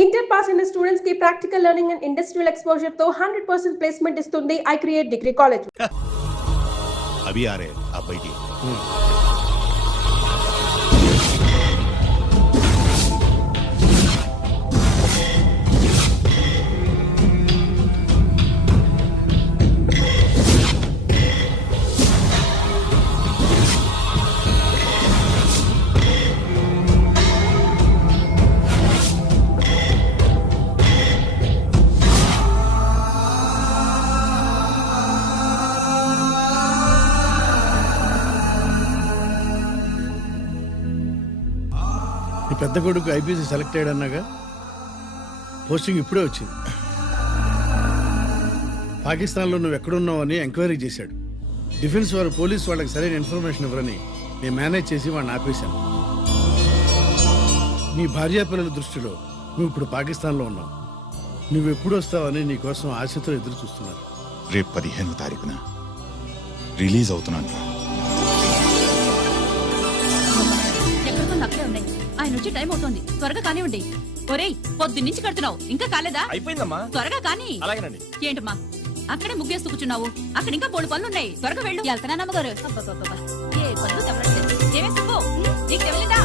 Inter pass అయిన students కి practical learning and industrial exposure తో 100% ప్లేస్మెంట్ ఇస్తుంది ఐ క్రియేట్ డిగ్రీ కాలేజ్. अभी आ रहे हैं आप बैठिए. పెద్ద కొడుకు ఐపీసీ సెలెక్ట్ అయ్యాడన్నాగా, పోస్టింగ్ ఇప్పుడే వచ్చింది. పాకిస్తాన్లో నువ్వు ఎక్కడున్నావు అని ఎంక్వైరీ చేశాడు. డిఫెన్స్ వారు పోలీస్ వాళ్ళకి సరైన ఇన్ఫర్మేషన్ ఇవ్వరని నేను మేనేజ్ చేసి వాడిని ఆపేశాను. నీ భార్యాపిల్లల దృష్టిలో నువ్వు ఇప్పుడు పాకిస్తాన్లో ఉన్నావు. నువ్వు ఎప్పుడు వస్తావని నీ కోసం ఆశతో ఎదురు చూస్తున్నారు. రేపు 15వ తారీఖున రిలీజ్ అవుతున్నాను. అక్కడే ఉన్నాయి. ఆయన వచ్చి టైం అవుతుంది, త్వరగా కానివ్వండి. ఒరేయ్, పొద్దున్నుంచి కడుతున్నావు, ఇంకా కాలేదా? అయిపోయిందమ్మా, త్వరగా కానీ. అలాగేనండి. ఏంటమ్మా అక్కడే ముగ్గేస్తూ కూర్చున్నావు? అక్కడ ఇంకా 3 పనులు ఉన్నాయి, త్వరగా వెళ్ళు. వెళ్తానా నమ్మగారు? ఏ పనులు తెవలేదు. ఏమే సుబ్బు, నీకు తెవలేదా?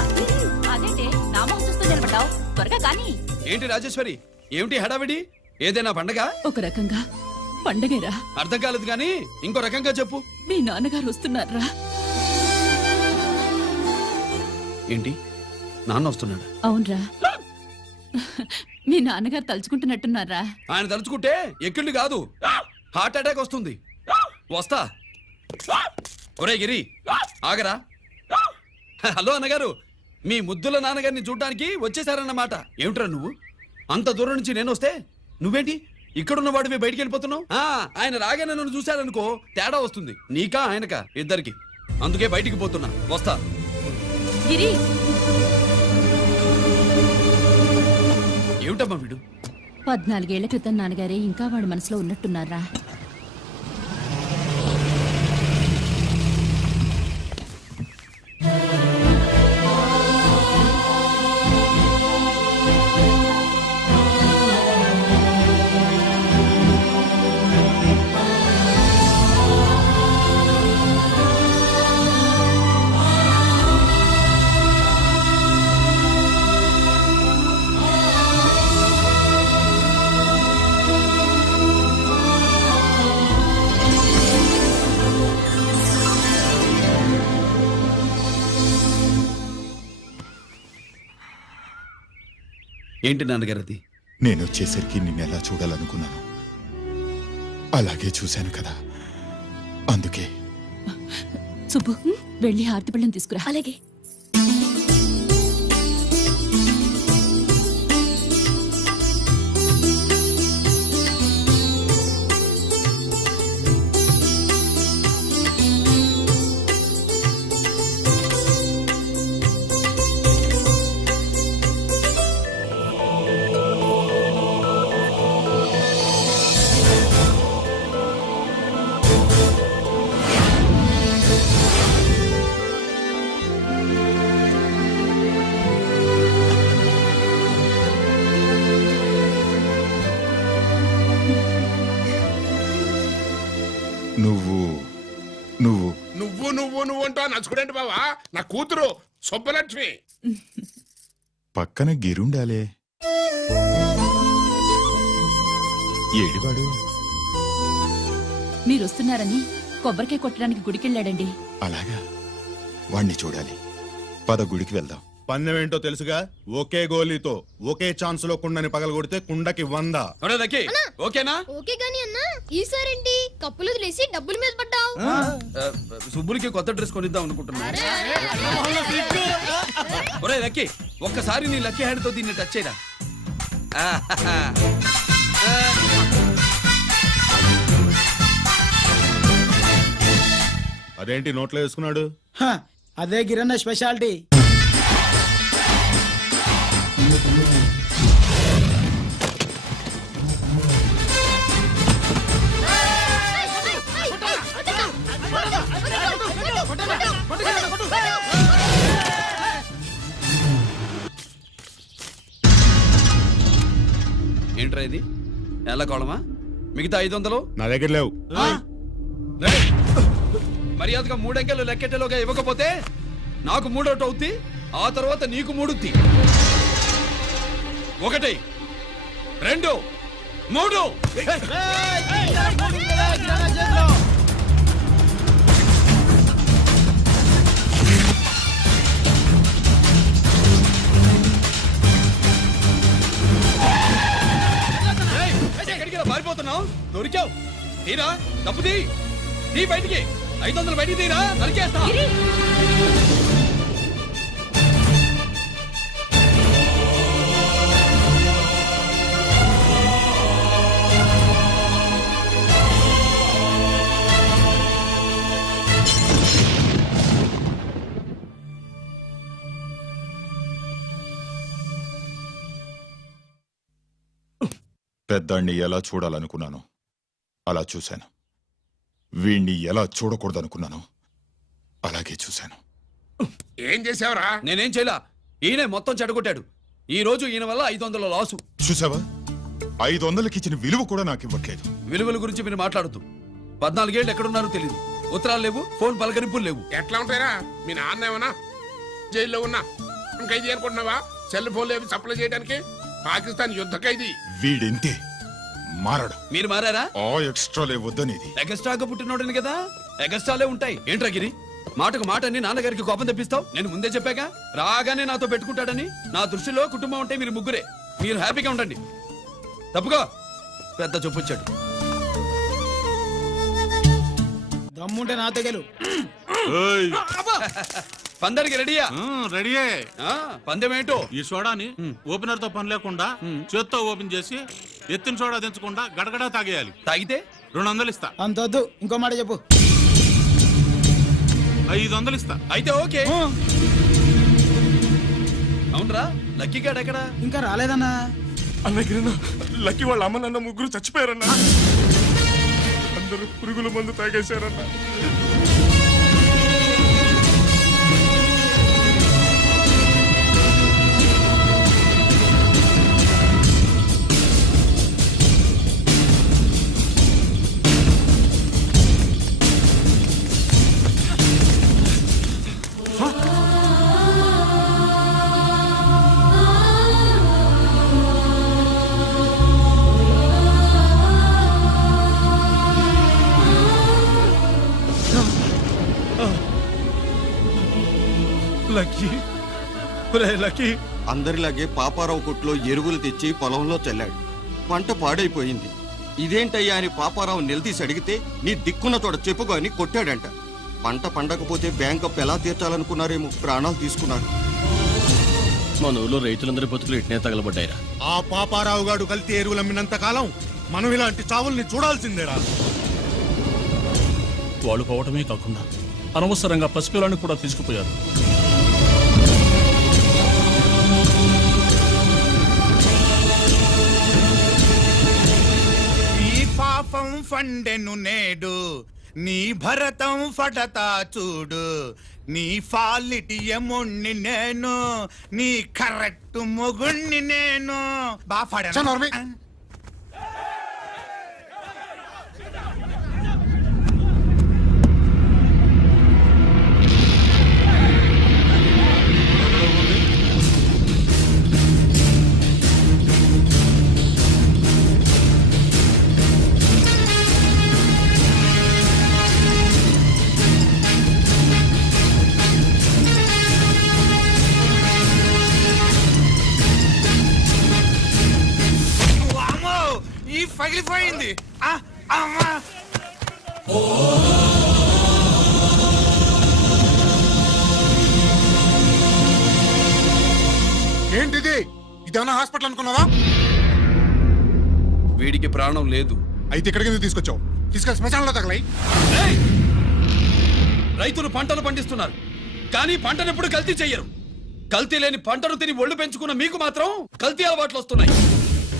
అదేంటి నా మొహం చూస్తూ నిలబడ్డావు? త్వరగా కానీ. ఏంటి రాజేశ్వరి, ఏమిటి హడావిడి? ఏదైనా పండగ? ఒక రకంగా పండగేరా. అర్థం కాలేదు కానీ ఇంకో రకంగా చెప్పు. మీ నాన్నగారు వస్తున్నారా? ఏంటి, నాన్న వస్తున్నాడు? అవునరా, మీ నాన్నగారు తలుచుకుంటున్నట్టున్నారా? ఆయన తలుచుకుంటే ఎక్కిళ్ళు కాదు, హార్ట్ అటాక్ వస్తుంది. వస్తా. ఒరే గిరి, ఆగరా. హలో అన్నగారు, మీ ముద్దుల నాన్నగారిని చూడ్డానికి వచ్చేసారన్నమాట. ఏమిట్రా నువ్వు? అంత దూరం నుంచి నేను వస్తే నువ్వేంటి ఇక్కడున్న వాడివి బయటికి వెళ్ళిపోతున్నావు? ఆయన రాగానే నన్ను చూశాడనుకో తేడా వస్తుంది, నీకా ఆయనకా ఇద్దరికి. అందుకే బయటికి పోతున్నా, వస్తా. గిరి, ఏమిటమ్మా వీడు? 14 ఏళ్ల క్రితం నాన్నగారే ఇంకా వాడి మనసులో ఉన్నట్టున్నారా? ఏంటి నాన్నగారు అది? నేను వచ్చేసరికి నిన్నెలా చూడాలనుకున్నాను అలాగే చూశాను కదా, అందుకే. సుబ్బు, వెళ్ళి హారతి పళ్ళని తీసుకురా. అలాగే. నువ్వు నువ్వు నువ్వు నువ్వు నువ్వు అంటా నచ్చుకునేంటి బావా? నా కూతురు సుబ్బలక్ష్మి. పక్కన గిరుండాలే. ఏడివాడు? మీరు వస్తున్నారని కొబ్బరికాయ కొట్టడానికి గుడికెళ్ళాడండి. అలాగా, వాణ్ణి చూడాలి. పద, గుడికి వెళ్దాం. పందెం ఏంటో తెలుసుగా, ఒకే గోలీతో ఒకే ఛాన్స్ లో కుండని పగలగొడితే కుండకి 100. ఓకేనా? ఓకే గాని అన్నా, ఈసారేంటి కప్పులు వదిలేసి డబ్బుల మీద పడ్డావు? సుబ్బులకి కొత్త డ్రెస్ కొనిద్దాం అనుకుంటున్నా. ఒరే లక్కీ, ఒక్కసారి నీ లక్కీ హ్యాండ్ తో దీన్ని టచ్ చేయరా. అదేంటి నోట్లో వేసుకున్నాడు? అదే గిరన్న స్పెషాలిటీ. ఏంట్రా ఇది ఎల్లకోళమా? మిగతా 500 నా దగ్గర లేవు. రేయ్! మర్యాదగా 3 అంకెలు లెక్కెట్టేలోగా ఇవ్వకపోతే నాకు 3 అవుద్ది, ఆ తర్వాత నీకు 3. 1 2 3. రేయ్! ఎక్కడికి ఇలా పారిపోతున్నావు? దొరికావు. తీరా తప్పు తీ బయటికి. 500 బయటికి తీరా, నరికేస్తా. గిరి! పెద్దాన్ని ఎలా చూడాలనుకున్నాను అలా చూశాను. వీణ్ణి ఎలా చూడకూడదనుకున్నాను అలాగే చూశాను. ఏం చేసావురా? నేనేం చేయలా, ఈయనే మొత్తం చెడగొట్టాడు. ఈ రోజు ఈయన వల్ల 500 లాసు. చూసావా, 500కి ఇచ్చిన విలువ కూడా నాకు ఇవ్వట్లేదు. విలువల గురించి మీరు మాట్లాడద్దు. 14 ఏళ్ళు ఎక్కడున్నారో తెలియదు. ఉత్తరాలు లేవు, ఫోన్ పలకరింపులు లేవు. ఎట్లా ఉంటారా? మీ నాన్న ఏమన్నా జైల్లో ఉన్నా ఖైదీ అనుకుంటున్నావా? సెల్ ఫోన్లు ఏమి సప్లై చేయడానికి? పాకిస్తాన్ యుద్ధ ఖైదీ. వీడింతే మారడు. మీరు మారారా? ఆ ఎక్స్ట్రాలే వద్దనేది. ఎగస్ట్రాగా పుట్టినోడని కదా, ఎగస్ట్రాలే ఉంటాయి. ఏంట్రా గిరి, మాటకు మాట అని నాన్నగారికి కోపం తెప్పిస్తావు? నేను ముందే చెప్పాగా, రాగానే నాతో పెట్టుకుంటాడని. నా దృష్టిలో కుటుంబం ఉంటే మీరు ముగ్గురే. మీరు హ్యాపీగా ఉండండి. తప్పుగా పెద్ద చొప్పొచ్చాడు. దమ్ముంటే నాతో గెలు. పందరికి రెడీయా? రెడీయే. పందెం ఏంటో? ఈ సోడాని ఓపెనర్ తో పని లేకుండా చేత్తో ఓపెన్ చేసి ఎత్తిన సోడా దించకుండా గడగడా తాగేయాలి. తాగితే 200 ఇస్తా. అంతొద్దు, ఇంకో మాట చెప్పు. 500 ఇస్తా. అయితే ఓకే. అవునరా, లక్కీ గాడు ఎక్కడా? ఇంకా రాలేదన్నా. అన్నగిరినా లక్కీ వాళ్ళ అమ్మ నాన్న ముగ్గురు చచ్చిపోయారన్నా. అందరూ పురుగుల మందు తాగేశారన్నా. అందరిలాగే పాపారావు కొట్లో ఎరువులు తెచ్చి పొలంలో చల్లాడు. పంట పాడైపోయింది. ఇదేంటయ్యా అని పాపారావు నిలదీసి అడిగితే నీ దిక్కున్న తోడ చెప్పుకో అని కొట్టాడంట. పంట పండకపోతే బ్యాంక్ అప్పు ఎలా తీర్చాలనుకున్నారేమో ప్రాణాలు తీసుకున్నారు. మన ఊళ్ళో రైతులందరి బతుకులు ఇట్నే తగలబడ్డాయిరా. ఆ పాపారావు గాడు కల్తీ ఎరువులు అమ్మినంత కాలం మనం ఇలాంటి చావుల్ని చూడాల్సిందేరా. వాళ్ళు పోవటమే కాకుండా అనవసరంగా పసిపిల్లని కూడా తీసుకుపోయారు. ఈ పాపం ఫండెను నేడు, నీ భరతం ఫటతా చూడు. నీ ఫాలిటి ఎముణ్ణి నేను, నీ కరెక్ట్ మొగుణ్ణి నేను. ఈ పగిలిపోయింది. ఏంటిది? ఇదేమన్నా హాస్పిటల్ అనుకున్నావా? వీడికి ప్రాణం లేదు. అయితే ఇక్కడికి ఎందుకు తీసుకొచ్చావు? తీసుకెళ్ళి శ్మశానంలో తగలై. ఏయ్! రైతులు పంటలు పండిస్తున్నారు, కానీ పంటను ఎప్పుడు కల్తీ చెయ్యరు. కల్తీ లేని పంటను తిని ఒళ్ళు పెంచుకున్న మీకు మాత్రం కల్తీ అలవాట్లు వస్తున్నాయి.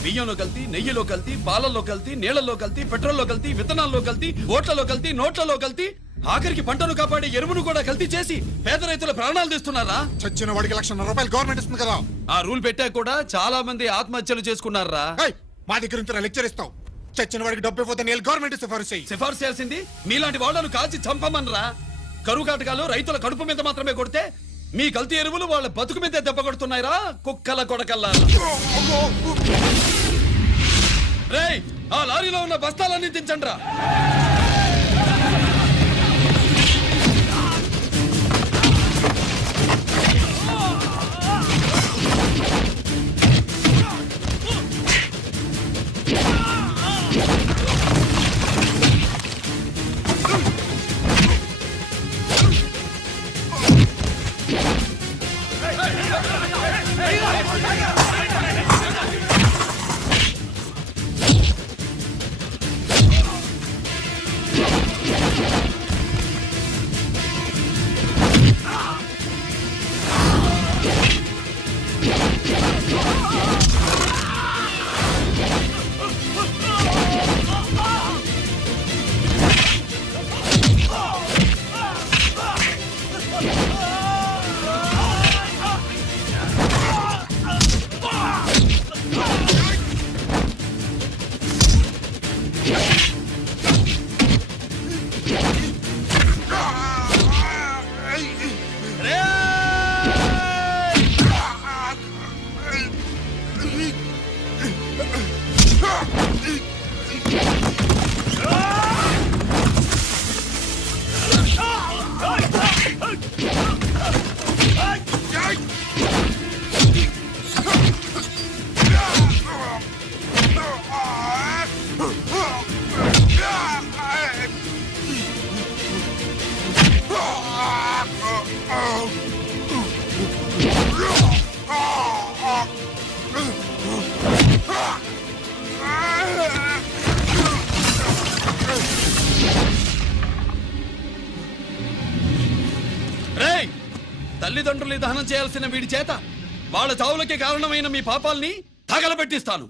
బియ్యంలో కల్తీ, నెయ్యిలో కల్తీ, పాలల్లో కల్తీ, నీళ్లలో కల్తీ, పెట్రోల్లో కల్తీ, విత్తనాల్లో కల్తీ, ఓట్లలో కల్తీ, నోట్లలో కల్తీ, ఆఖరికి పంటను కాపాడే ఎరువును కూడా కల్తీ చేసి పేద రైతుల ప్రాణాలు తీస్తున్నారా? చచ్చిన వాడికి 1,00,000 రూపాయలు గవర్నమెంట్ ఇస్తుంది కదా. ఆ రూల్ పెట్టా కూడా చాలా మంది ఆత్మహత్యలు చేసుకున్నారా? మా దగ్గర ఇంత లెక్చర్ ఇస్తావు చచ్చిన వాడికి డబ్బు ఇవ్వద్దని వెళ్ళి గవర్నమెంట్ సిఫారసు చెయ్యి. సిఫార్సు చేయాల్సింది మీలాంటి వాళ్ళను కాల్చి చంపమనరా. కరువు కాటకాలు రైతుల కడుపు మీద మాత్రమే కొడితే మీ కల్తీ ఎరువులు వాళ్ళ బతుకు మీద దెబ్బ కొడుతున్నాయిరా కుక్కల కొడకల్లా. రేయ్ ఆ లారీలో ఉన్న బస్తాలన్నీ దించండ్రా. రేయ్ తల్లిదండ్రులు దహనం చేయాల్సిన వీడి చేత వాళ్ళ చావులకి కారణమైన మీ పాపాల్ని తగలబెట్టిస్తాను.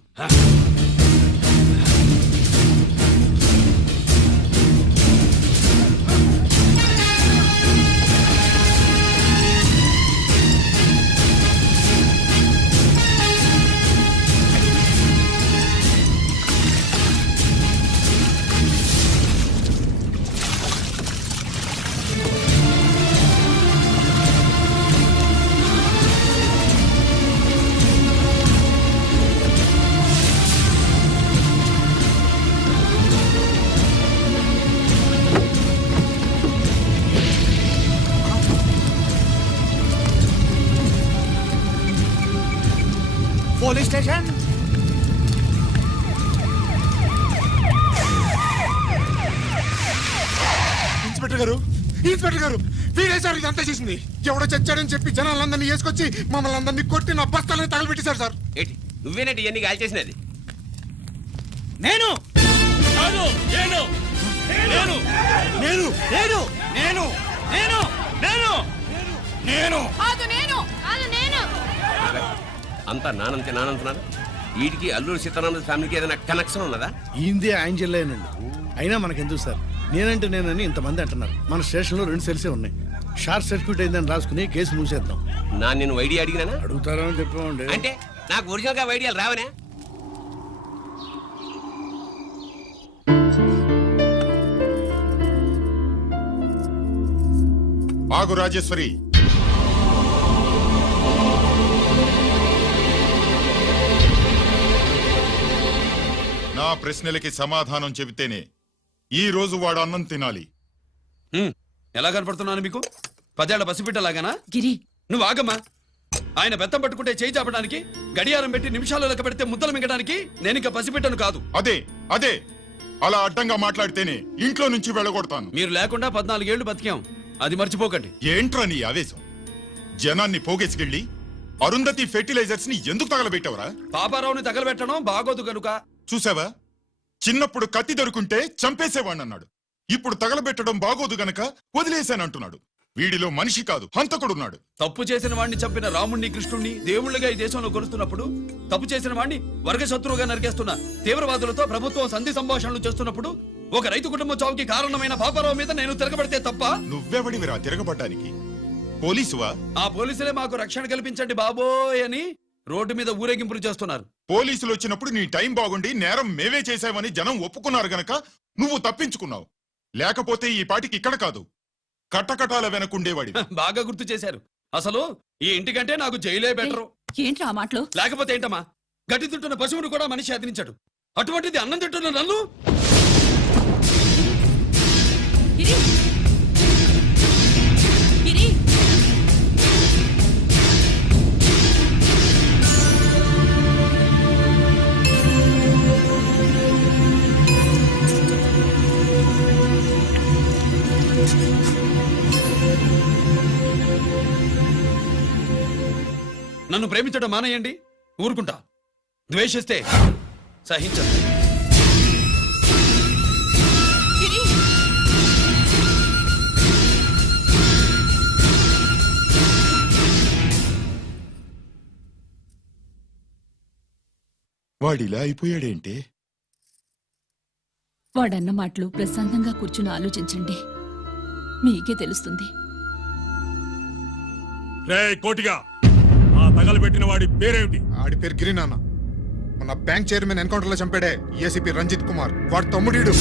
పోలీస్ స్టేషన్ ఇన్స్పెక్టర్ గారు వీడేసారు ఇదంతా చేసింది. ఎవడో చచ్చాడని చెప్పి జనాలందరినీ వేసుకొచ్చి మమ్మల్ని అందరినీ కొట్టి నా బస్తాలని తగలబెట్టేశారు సార్. ఏంటి నువ్వేనండి ఇవన్నీ గాలి చేసినది? నేను కాదు, నేను నేను నేను నేను నేను నేను నేను నేను కాదు నేను కాదు నేను అంతా నానంటున్నాను. వీడికి అల్లూరు సీతారామరాజు ఫ్యామిలీకి ఏదైనా కనెక్షన్ ఉన్నదా? ఈందే ఆయన జిల్లానండి. అయినా మనకెందుకు సార్, నేనంటే నేనని ఇంతమంది అంటున్నారు. మన స్టేషన్లో 2 సెల్సే ఉన్నాయి. షార్ట్ సర్క్యూట్ అయిందని రాసుకుని కేసు మూసేద్దాం. నేను వైడి అడిగినా అడుగుతారని చెప్పామండి. అంటే నాకు ఒరిజినల్ గా వైడియాలు రావనే? ఆగు రాజేశ్వరి, నా ప్రశ్నలకి సమాధానం చెబితేనే ఈ రోజు వాడు అన్నం తినాలి. ఎలా కనపడుతున్నాను మీకు? 10 ఏళ్ల పసిబిడ్డలాగానా? గిరి నువ్వు ఆగమ్మా. ఆయన బెత్తం పట్టుకుంటే చేయి చాపడానికి, గడియారం పెట్టి నిమిషాలు లెక్క పెడితే ముద్దలు మింగడానికి నేను ఇంకా పసిబిడ్డను కాదు. అదే అదే అలా అడ్డంగా మాట్లాడితేనే ఇంట్లో నుంచి వెళ్ళగొడతాను. మీరు లేకుండా 14 ఏళ్లు బతికాం, అది మర్చిపోకండి. ఏంట్రా నీ ఆవేశం? జనాన్ని పోగేసుకెళ్ళి అరుంధతి ఫెర్టిలైజర్స్ ని ఎందుకు తగలబెట్టావరా? పాపారావుని తగలబెట్టడం బాగోదు గనుక. చూసావా, చిన్నప్పుడు కత్తి దొరుకుంటే చంపేసేవాణ్ణన్నాడు. ఇప్పుడు తగలబెట్టడం బాగోదు గనక వదిలేశానంటున్నాడు. వీడిలో మనిషి కాదు, హంతకుడున్నాడు. తప్పు చేసిన వాడిని చంపిన రాముణ్ణి, కృష్ణుణ్ణి దేవుళ్ళుగా ఈ దేశంలో కొలుస్తున్నప్పుడు, తప్పు చేసిన వాడిని వర్గ శత్రువుగా నరికేస్తున్న తీవ్రవాదులతో ప్రభుత్వం సంధి సంభాషణలు చేస్తున్నప్పుడు, ఒక రైతు కుటుంబం చావుకి కారణమైన పాపారావు మీద నేను తిరగబడితే తప్ప? నువ్వెవడివిరా తిరగబడ్డానికి? పోలీసువా? ఆ పోలీసులే మాకు రక్షణ కల్పించండి బాబోయ్ అని రోడ్డు మీద ఊరేగింపులు చేస్తున్నారు. పోలీసులు వచ్చినప్పుడు నీ టైం బాగుండి నేరం మేవే చేశామని జనం ఒప్పుకున్నారు గనక నువ్వు తప్పించుకున్నావు. లేకపోతే ఈ పాటికి ఇక్కడ కాదు, కట్టకటాల వెనకుండేవాడి. బాగా గుర్తు చేశారు. అసలు ఈ ఇంటికంటే నాకు జైలే బెటరు. ఏంట్రా ఆ మాటలు? లేకపోతే ఏంటమ్మా, గడ్డి తింటున్న పశువును కూడా మనిషి అదిరించాడు. అటువంటిది అన్నం తింటున్న నన్ను. గిరి! గిరి! నన్ను ప్రేమించడం మానేయండి, ఊరుకుంటా. ద్వేషిస్తే సహించదు. గిరి! వాడిలా అయిపోయాడేంటి? వాడన్న మాటలు ప్రశాంతంగా కూర్చుని ఆలోచించండి, మీకే తెలుస్తుంది. రే కోటిగా, ఆ తగలబెట్టిన వాడి పేరేమిటి? ఆడి పేరు గిరి నాన్న. మన బ్యాంక్ చైర్మన్ ఎన్కౌంటర్ లో చంపాడే ఏసీపీ రంజిత్ కుమార్, వాడి తమ్ముడీడు.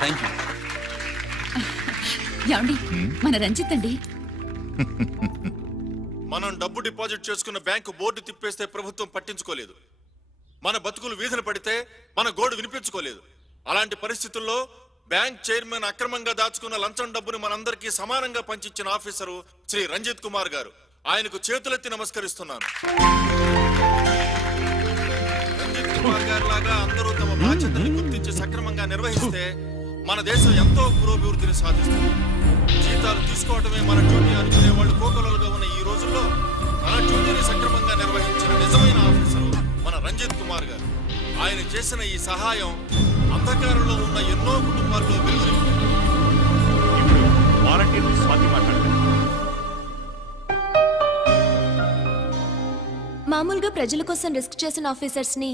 Thank you. ఏమండి, మన రంజిత్ అండి. మనం డబ్బు డిపాజిట్ చేసుకున్న బ్యాంకు బోర్డు తిప్పేస్తే ప్రభుత్వం పట్టించుకోలేదు. మన బతుకులు వీధులు పడితే మన గోడు వినిపించుకోలేదు. అలాంటి పరిస్థితుల్లో బ్యాంక్ చైర్మన్ అక్రమంగా దాచుకున్న లంచం డబ్బును మనందరికీ సమానంగా పంచిచ్చిన ఆఫీసరు శ్రీ రంజిత్ కుమార్ గారు. ఆయనకు చేతులెత్తి నమస్కరిస్తున్నాను. రంజిత్ కుమార్ గారి లాగా అందరూ తమ బాధ్యతను గుర్తించి సక్రమంగా నిర్వహిస్తే మన దేశం ఎంతో పురోభివృద్ధిని సాధిస్తుంది. జీతాలు తీసుకోవటమే మన డ్యూటీ అనుకునే వాళ్ళు కోకొలలుగా ఉన్న ఈ రోజుల్లో మన డ్యూటీని సక్రమంగా నిర్వహించిన నిజమైన ఆఫీసరు మన రంజిత్ కుమార్ గారు. ఆయన చేసిన ఈ సహాయం అంధకారంలో ఉన్న ఎన్నో కుటుంబాల్లో వెలుగుని. మామూలుగా ప్రజల కోసం రిస్క్ చేసిన ఆఫీసర్స్ ని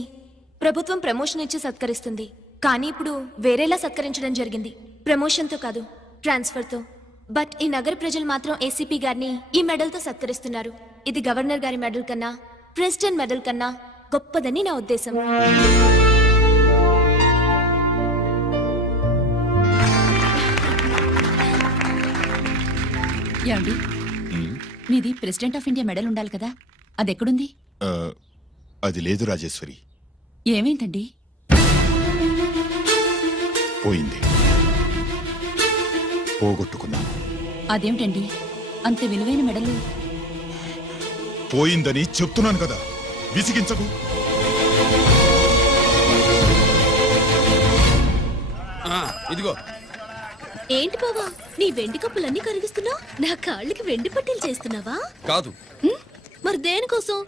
ప్రభుత్వం ప్రమోషన్ ఇచ్చి సత్కరిస్తుంది. కానీ ఇప్పుడు వేరేలా సత్కరించడం జరిగింది. ప్రమోషన్ తో కాదు, ట్రాన్స్ఫర్ తో. బట్ ఈ నగర ప్రజలు మాత్రం ఏసీపీ గారిని ఈ మెడల్ తో సత్కరిస్తున్నారు. ఇది గవర్నర్ గారి మెడల్ కన్నా, ప్రెసిడెంట్ మెడల్ కన్నా గొప్పదని నా ఉద్దేశం. ఏమండి, మీది ప్రెసిడెంట్ ఆఫ్ ఇండియా మెడల్ ఉండాలి కదా, అది ఎక్కడుంది? అది లేదు రాజేశ్వరి, ఏమైందండి? పోయింది. పోగొట్టుకున్నాను. అదేమిటండి అంత విలువైన మెడలు? పోయిందని చెప్తున్నాను కదా, విసిగించకు. ఇదిగో. ఏంటి బావా, నీ వెండి కప్పులన్నీ కరిగిస్తున్నావు? నా కాళ్ళకి వెండి పట్టీలు చేస్తున్నావా? కాదు. మరి దేనికోసం?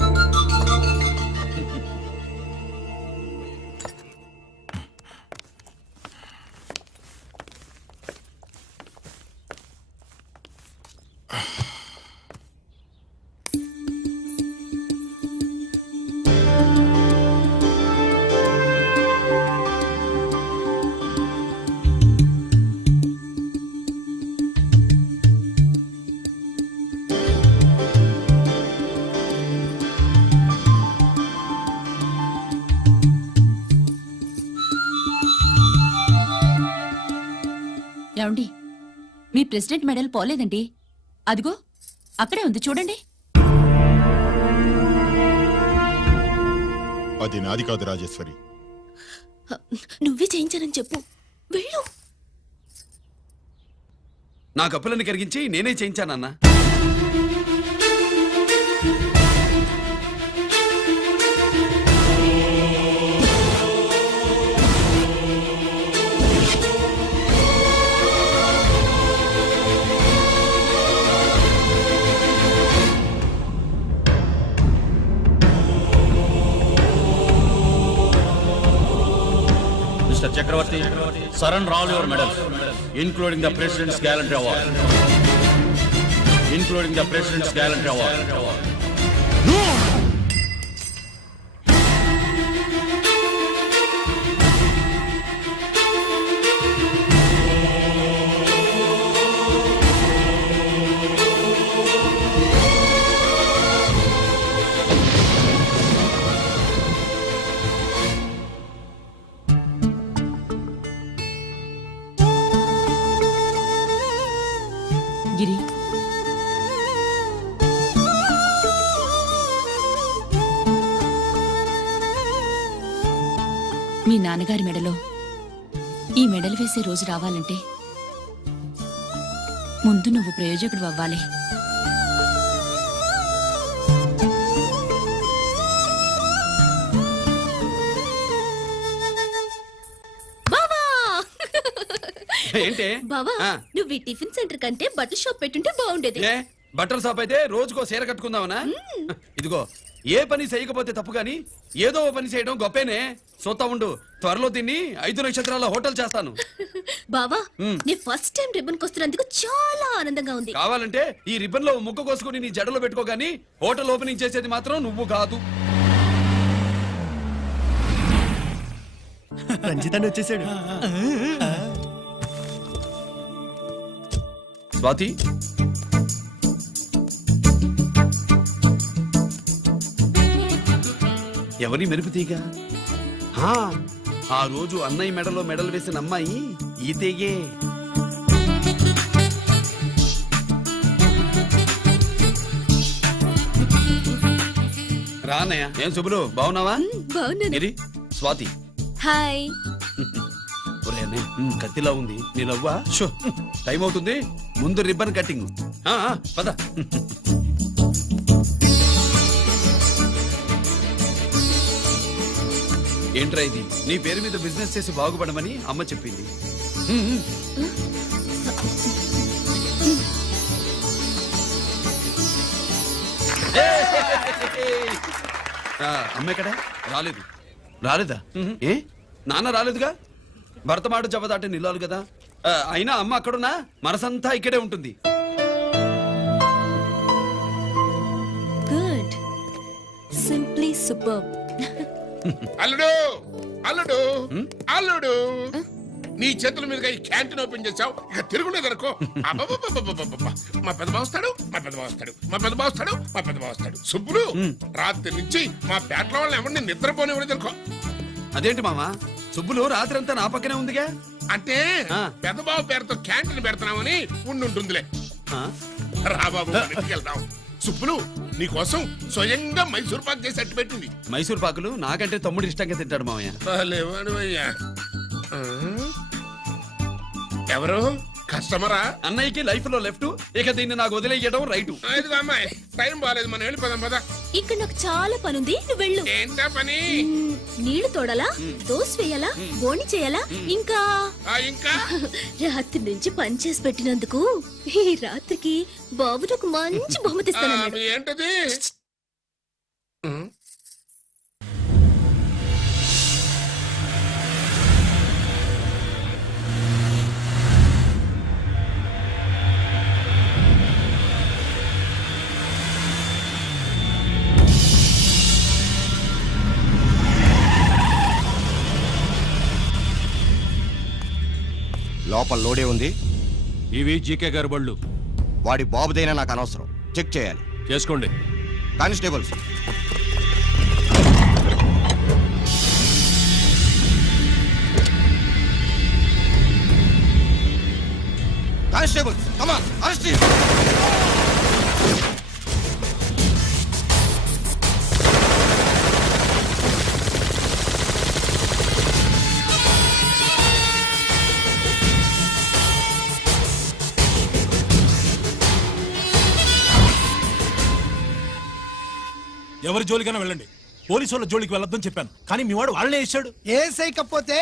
ఏమండి, మీ ప్రెసిడెంట్ మెడల్ పోలేదండి, అదిగో అక్కడే ఉంది చూడండి. అది నాది కాదు రాజేశ్వరి. నువ్వే చేయించానని చెప్పు, వెళ్ళు. నా కప్పులను కరిగించి నేనే చేయించానన్నా. Mr. Chakravarti, surrender all your medals, including the President's Gallantry Award. Including the President's Gallantry Award. మీ నాన్నగారి మెడలో ఈ మెడలు వేసే రోజు రావాలంటే ముందు నువ్వు ప్రయోజకుడు అవ్వాలి. ఏంటి బావా ఆ. నువ్వు ఈ టిఫిన్ సెంటర్ కంటే బట్టల షాప్ పెట్టుంటే బాగుండేది. ఏ బట్టల షాప్ అయితే రోజుకో చీర కట్టుకుందామనా? ఇదిగో ఏ పని చేయకపోతే తప్పు గాని ఏదో ఓ పని చేయడం గొప్పేనే. చూస్తా ఉండు, త్వరలో దీన్ని 5 నక్షత్రాల హోటల్ చేస్తాను. బావా నీ ఫస్ట్ టైం రిబ్బన్ కొస్తున్నందుకు చాలా ఆనందంగా ఉంది. కావాలంటే ఈ రిబ్బన్ లో ముక్క కోసుకుని నీ జడలో పెట్టుకోగాని హోటల్ ఓపెనింగ్ చేసేది మాత్రం నువ్వు కాదు. రంజితాన్ని వచ్చేసాడు. స్వాతి, ఎవరి మెరుపుతీగా? ఆ రోజు అన్నయ్య మెడలో మెడలు వేసిన అమ్మాయి ఈతేగే. రా అన్నయ్య. ఏం శుభులు, బాగున్నావా? బాగున్నాను. ఏరి, స్వాతి. హాయ్. ఒరే అన్నయ్య, కత్తిలా ఉంది నీ నవ్వా? షో, టైం అవుతుంది, ముందు రిబ్బన్ కట్టింగ్. పద. ఏంట్రా ఇది? నీ పేరు మీద బిజినెస్ చేసి బాగుపడమని అమ్మ చెప్పింది. అమ్మ ఎక్కడ? రాలేదు. రాలేదా? ఏ నాన్న రాలేదుగా? భర్త మాట జవదాటే నిల్లాలి కదా. అయినా అమ్మ అక్కడున్నా మనసంతా ఇక్కడే ఉంటుంది. Good, simply super. అల్లుడు అల్లుడు అల్లుడు, నీ చేతుల మీదుగా ఈ క్యాంటీన్ ఓపెన్ చేసావు, ఇక తిరుగులేదు అనుకో. మా పెద్ద బావస్తాడు, మా పెద్ద బావస్తాడు, మా పెద్ద బావస్తాడు, మా పెద్ద బావస్తాడు. సుబ్బులు రాత్రి నుంచి మా పేటలో వాళ్ళని ఎవరిని నిద్రపోనివ్వలేదు అనుకో. అదేంటి మామా, సుబ్బులు రాత్రి అంతా నా పక్కనే ఉందిగా? అంటే పెద్ద బావ పేరుతో క్యాంటీన్ పెడుతున్నామని ఉండుంటుందిలే. రా బాబు, వెళ్దాం. సుబ్బులు నీకోసం స్వయంగా మైసూర్ పాక్ చేసి అట్టు పెట్టింది. మైసూర్ పాకులు నాకంటే తమ్ముడు ఇష్టంగా తింటాడు మామయ్య. ఎవరు కస్టమరా? అన్నయ్యకి లైఫ్ లో లెఫ్ట్, ఇక దీన్ని నాకు వదిలేయడం రైట్. అమ్మాయి టైం బాగాలేదు, మనం వెళ్ళిపోదాం పద. ఇక్కడ నాకు చాలా పనుంది, నువ్వు వెళ్ళు. ఏంటా పని? నీళ్లు తోడాలా, దోశ వేయాలా, బోని చేయాలా, ఇంకా ఇంకా రాత్రి నుంచి పని చేసి పెట్టినందుకు ఈ రాత్రికి బాబు ఒక మంచి బహుమతి ఇస్తానన్నాడు. ఏంటది? లోపల లోడే ఉంది. ఇవి జీకే గారి బళ్ళు. వాడి బాబుదైనా నాకు అనవసరం, చెక్ చేయాలి. చేసుకోండి. Constables, constables, come on, arrest him. ఎవరి జోలికైనా వెళ్ళండి, పోలీసు వాళ్ళ జోలికి వెళ్ళొద్దని చెప్పాను, కానీ మీ వాడు వాళ్ళనే వేసాడు. ఏసైకపోతే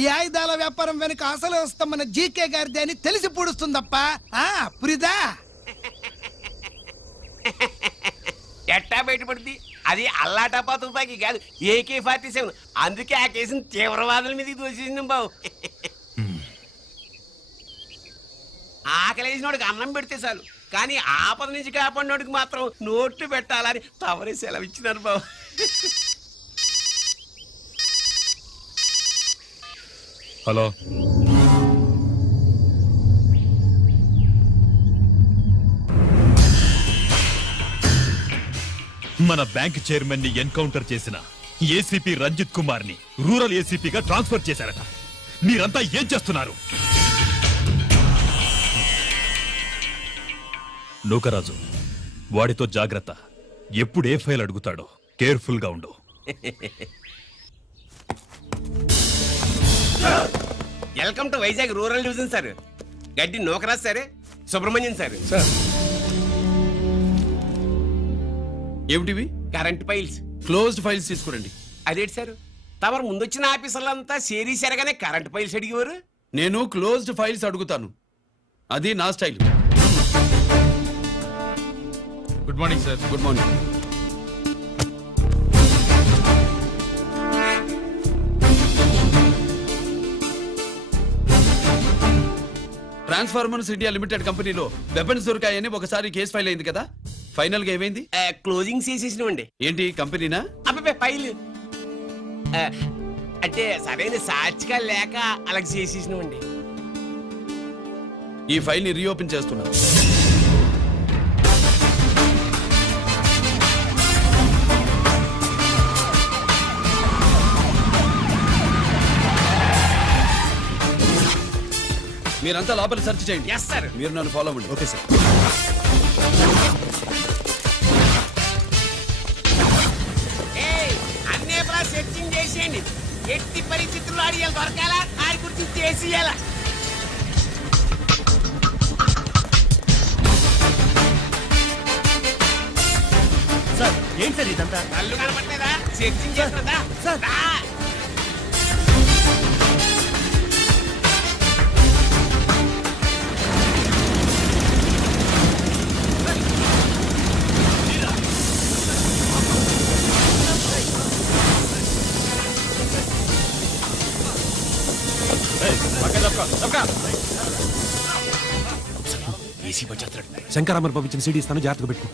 ఈ ఆయుధాల వ్యాపారం వెనుక అసలు వస్తామన్న జీకే గారిది అని తెలిసి పూడుస్తుందప్ప. పురిదా ఎట్టా బయటపడుద్ది? అది అల్లాటపా తుపాకీ కాదు, AK-47. అందుకే ఆ కేసుని తీవ్రవాదుల మీదకి దోషింది బాబు. ఆకలేసినోడికి అన్నం పెడితే చాలు, కానీ ఆపద నుంచి కాపాడినోడికి మాత్రం నోట్లు పెట్టాలని తవరే సెలవు ఇచ్చినారు బాబు. హలో, మన బ్యాంక్ చైర్మన్ ని ఎన్కౌంటర్ చేసిన ఏసీపీ రంజిత్ కుమార్ ని రూరల్ ఏసీపీగా ట్రాన్స్ఫర్ చేశారట. మీరంతా ఏం చేస్తున్నారు? నూకరాజు, వాడితో జాగ్రత్త. ఎప్పుడు ఏ ఫైల్ అడుగుతాడో కేర్ఫుల్ గా ఉండు. Welcome to Vizag rural division sir. Gaddi Nookaraj sir, Subrahmanyam sir. ఏమిటివి? Current files. క్లోజ్డ్ ఫైల్స్ తీసుకురండి. అదేంటి సార్, తమరు ముందొచ్చిన ఆఫీసర్లంతా సేరీసారగానే కరెంట్ ఫైల్స్ అడిగేవారు. నేను క్లోజ్డ్ ఫైల్స్ అడుగుతాను, అది నా style. Good morning sir. Good morning. Transformers India limited కంపెనీలో వెపన్స్ దొరికాయని ఒకసారి కేసు ఫైల్ అయింది కదా, ఫైనల్ గా ఏమైంది? క్లోజింగ్ చేసేసినవండి. ఏంటి కంపెనీనా? అబ్బాయి ఫైల్ అంటే సరైన సాక్షిగా లేక అలా చేసేసినవండి. ఈ ఫైల్ ని రీఓపెన్ చేస్తున్నా. మీరంతా లోపల సెర్చ్ చేయండి. Yes sir. మీరు నన్ను ఫాలో అవ్వండి. Okay sir. అన్నే సెర్చింగ్ చేసేయండి. ఎట్టి పరిస్థితుల్లో అడిగాలి దొరకాలా, ఆడి గురించి చేసేయాలా. సార్ ఏంటి సార్ ఇదంతా? కళ్ళు కనపడలేదా? సెర్చింగ్ చేస్తున్నదా? శంకరామర్ పంపించిన సీడీ ఇస్తాను, జాగ్రత్తగా పెట్టుకో.